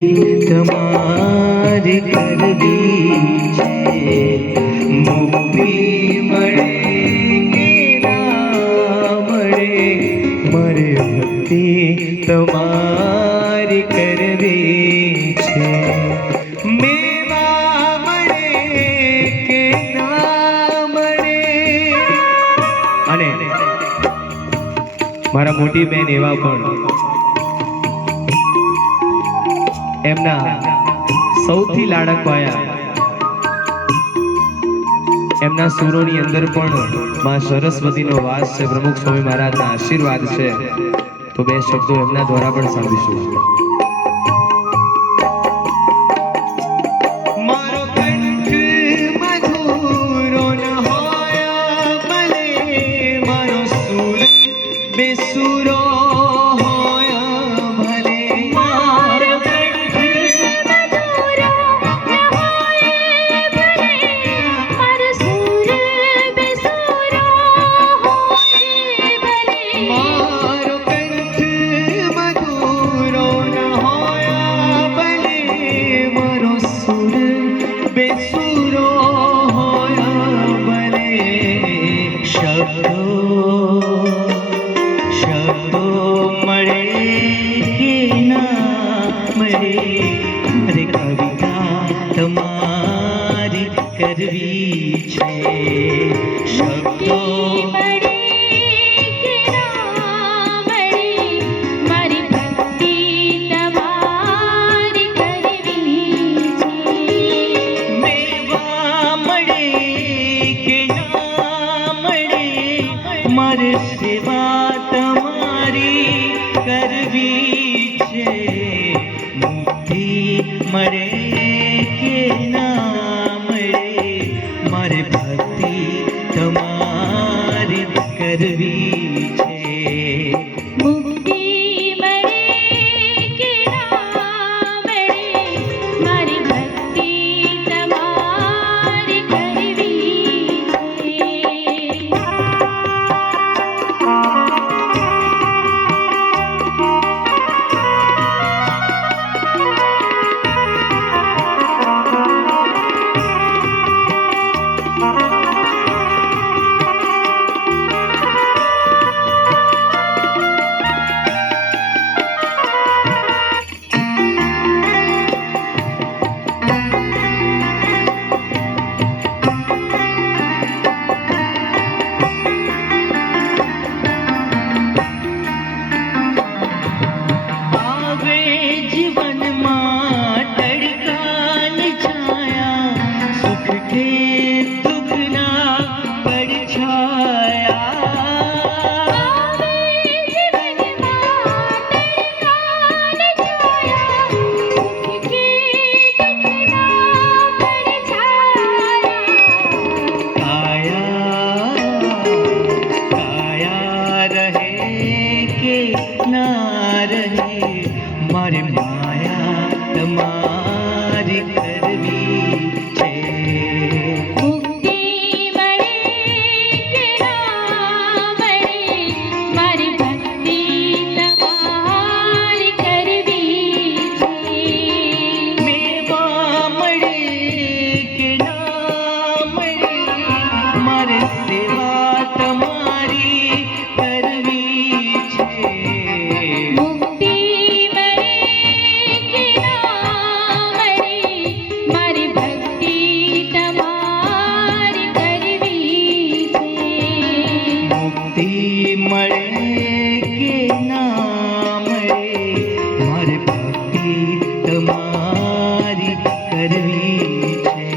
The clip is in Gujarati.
તમારી કરવી છે મુક્તિ મળે કે ના મળે મારે ભક્તિ તમારી કરવી છે મેવા મળે કે ના મળે અને મારા મોટી બેન એવા પણ એમના સૌથી લાડકવાયા એમના સુરોની અંદર પણ માં સરસ્વતીનો વાસ છે પ્રમુખ સ્વામી મહારાજના આશીર્વાદ છે તો બે શબ્દો એમના દ્વારા પણ સાંભળીશું મારો કંઠ મધુરો ન હોય ભલે મારો સુર બેસુરો તમારી કરવી છે શબ્દો મળે કે ના મળે મારી ભક્તિ તમારી કરવી છે મેવા મળે કે ના મળે મારે સેવા તમારી કરવી છે મુક્તિ મળે કરવી છે મુક્તિ મળે કે ના મળે મારી ભક્તિ તમારી કરવી મારે માયા તમારી કરવી છે મુક્તિ મળે કે ના મળે મારી ભક્તિ તમારી કરવી છે મેવા મળે કે ના મળે મારે સેવા તમારી કરવી છે મળે કે ના મળે મારે ભક્તિ તમારી કરવી છે